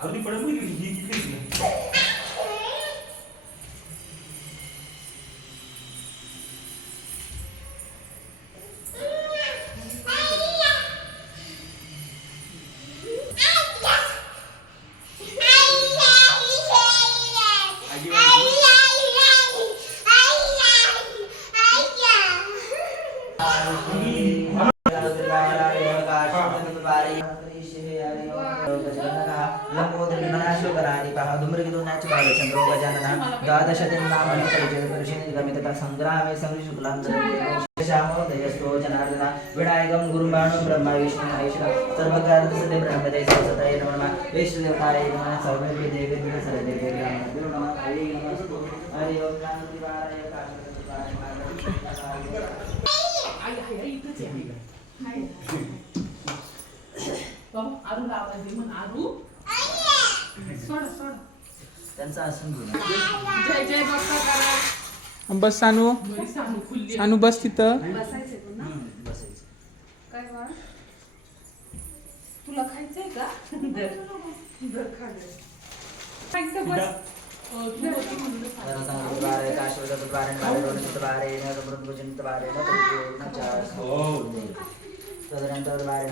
अगदी पडत नाही ही किती संग्रामे संग्रामो जनार्दन विनायकं गुरुं बाणो ब्रह्मा विष्णु महेश्वर सर्वकारतस्ते ब्रह्मदे सरस्वतये नमः वैष्णदेवताये नमः सर्वे देवेभ्यः सर्वदेवेभ्यः नमः हरि नमस्तु हरि ओम क्रांतिवाराय त्यांचा आसन घेऊन जय जय बाप्पा करा. बस सानू सानू खुल्ली सानू बस तिथं बसायचं काय बाळा तुला खायचंय का दर खाल्लं खायचं बस तुला होती म्हणून बारे काश्मीर बारे बारे बारे भोजन बारे तदनंतर बारे